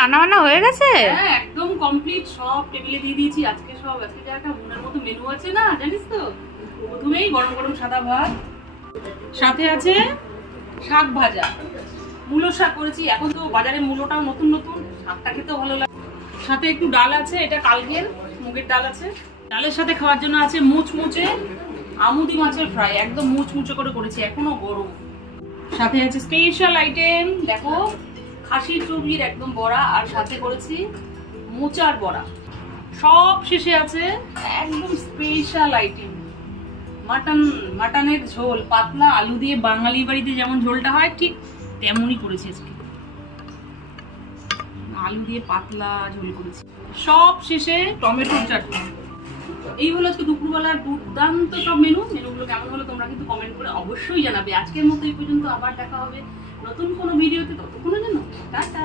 রান্না বান্না হয়ে গেছে? হ্যাঁ একদম কমপ্লিট, সব টেবিলে দিয়ে দিয়েছি। আজকে যা একটা মনের মতো মেনু আছে না, জানিস তো। প্রথমেই গরম গরম সাদা ভাত, সাথে আছে শাক ভাজা, মূলো শাক করেছি। এখন তো বাজারে মূলোটাও নতুন নতুন, শাকটা খেতেও ভালো লাগে। সাথে একটু ডাল আছে, এটা কালকের মুগের ডাল আছে। ডালের সাথে খাওয়ার জন্য আছে মুচমুচে আমুদি মাছের ফ্রাই, একদম মুচমুচে করে করেছি, এখনো গরম। সাথে আছে স্পেশাল আইটেম, দেখো খাসির চর্বির একদম বড়া, আর সাথে করেছি মোচার বড়া। সব শেষে আছে একদম স্পেশাল আইটেম মাটনের ঝোল, পাতলা আলু দিয়ে। বাঙালি বাড়িতে যেমন ঝোলটা হয় ঠিক তেমনই করেছি আজকে, আলু দিয়ে পাতলা ঝোল করেছি। সব শেষে টমেটোর চাটনি। এই হলো আজকে দুপুরবেলার দুর্দান্ত সব মেনুগুলো কেমন হলো তোমরা কিন্তু কমেন্ট করে অবশ্যই জানাবে। আজকের মতো এই পর্যন্ত, আবার দেখা হবে নতুন কোনো ভিডিওতে। ততক্ষণের জন্য টাটা।